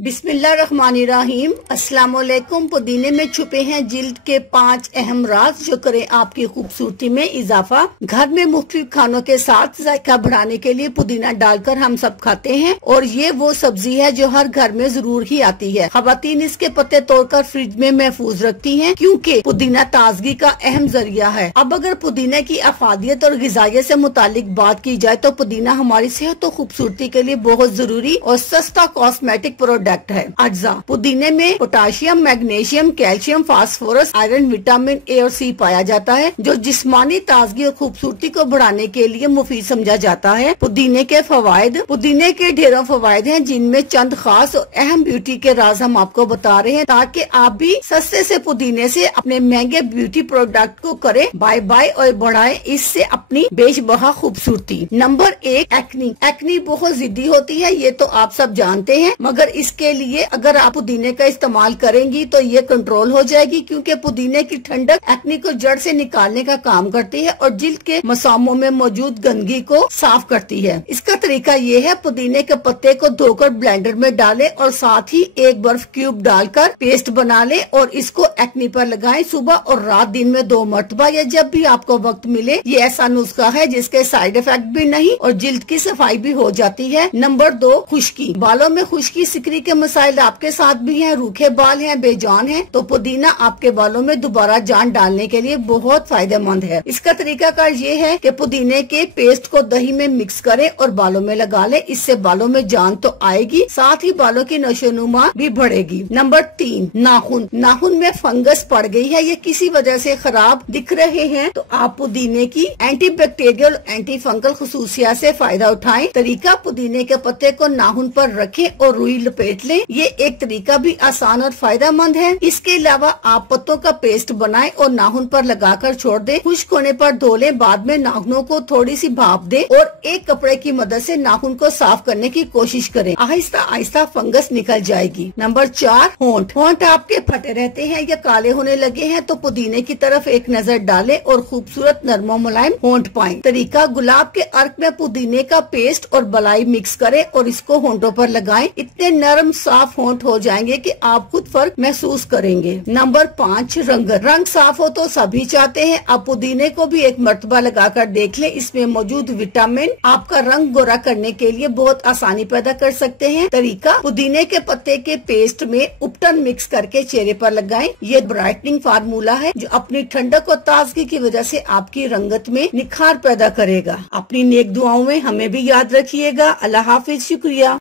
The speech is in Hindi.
बिस्मिल्लाहिर्रहमानिर्रहीम। अस्सलाम वालेकुम। पुदीने में छुपे हैं जिल्द के 5 अहम राज जो करें आपकी खूबसूरती में इजाफा। घर में मुख्तलिफ खानों के साथ जायका बढ़ाने के लिए पुदीना डालकर हम सब खाते हैं और ये वो सब्जी है जो हर घर में जरूर ही आती है। खवातीन इसके पत्ते तोड़कर फ्रिज में महफूज रखती हैं क्योंकि पुदीना ताजगी का अहम जरिया है। अब अगर पुदीने की अफादियत और गिजाइत से मुतालिक बात की जाए तो पुदीना हमारी सेहत और खूबसूरती के लिए बहुत जरूरी और सस्ता कॉस्मेटिक प्रोडक्ट है। अज्जा पुदीने में potassium, magnesium, calcium, phosphorus, iron, vitamin A और सी पाया जाता है जो जिस्मानी ताजगी और खूबसूरती को बढ़ाने के लिए मुफीद समझा जाता है। पुदीने के फवायद। पुदीने के ढेरों फवायद हैं जिनमें चंद खास और अहम ब्यूटी के राज हम आपको बता रहे हैं ताकि आप भी सस्ते से पुदीने से अपने महंगे ब्यूटी प्रोडक्ट को करें बाय बाय और बढ़ाएं इससे अपनी बेशबहा खूबसूरती। Number 1, acne. एक्नी बहुत जिद्दी होती है, ये तो आप सब जानते हैं, मगर इसके लिए अगर आप पुदीने का इस्तेमाल करेंगी तो ये कंट्रोल हो जाएगी क्योंकि पुदीने की ठंडक एक्नी को जड़ से निकालने का काम करती है और जिल्द के मसामों में मौजूद गंदगी को साफ करती है। इसका तरीका ये है, पुदीने के पत्ते को धोकर ब्लेंडर में डालें और साथ ही एक बर्फ क्यूब डालकर पेस्ट बना लें और इसको एक्नी पर लगाएं। सुबह और रात दिन में 2 मरतबा या जब भी आपको वक्त मिले। ये ऐसा नुस्खा है जिसके साइड इफेक्ट भी नहीं और जिल्द की सफाई भी हो जाती है। नंबर 2, खुश्की। बालों में खुश्की सिकरी के मसाइल आपके साथ भी हैं, रूखे बाल हैं, बेजान हैं, तो पुदीना आपके बालों में दोबारा जान डालने के लिए बहुत फायदेमंद है। इसका तरीकाकार ये है कि पुदीने के पेस्ट को दही में मिक्स करें और बालों में लगा लें। इससे बालों में जान तो आएगी, साथ ही बालों की नशोनुमा भी बढ़ेगी। नंबर 3, नाखून। नाखून में फंगस पड़ गई है, ये किसी वजह से खराब दिख रहे हैं तो आप पुदीने की एंटी बैक्टीरियल एंटी फंगल खसूसिया से फायदा उठाएं। तरीका, पुदीने के पत्ते को नाखून पर रखें और रुई लपेट लें। ये एक तरीका भी आसान और फायदेमंद है। इसके अलावा आप पत्तों का पेस्ट बनाएं और नाखून पर लगाकर छोड़ दें। खुश्क होने पर धो लें। बाद में नाखूनों को थोड़ी सी भाप दें और एक कपड़े की मदद से नाखून को साफ करने की कोशिश करें। आहिस्ता आहिस्ता फंगस निकल जाएगी। नंबर 4, होंठ। होंठ आपके फटे रहते हैं या काले होने लगे हैं तो पुदीने की तरफ एक नजर डालें और खूबसूरत नरमो मुलायम होंठ पाएं। तरीका, गुलाब के अर्क में पुदीने का पेस्ट और बलाई मिक्स करें और इसको होंठों पर लगाएं। इतने नरम साफ होंठ हो जाएंगे कि आप खुद फर्क महसूस करेंगे। नंबर 5, रंगत। रंग साफ हो तो सभी चाहते हैं। आप पुदीने को भी एक मर्तबा लगाकर देख लें, इसमें मौजूद विटामिन आपका रंग गोरा करने के लिए बहुत आसानी पैदा कर सकते हैं। तरीका, पुदीने के पत्ते के पेस्ट में उपटन मिक्स करके चेहरे पर लगाएं। ये ब्राइटनिंग फार्मूला है जो अपनी ठंडक और ताजगी की वजह से आपकी रंगत में निखार पैदा करेगा। अपनी नेक दुआओं में हमें भी याद रखिएगा। अल्लाह हाफिज। शुक्रिया।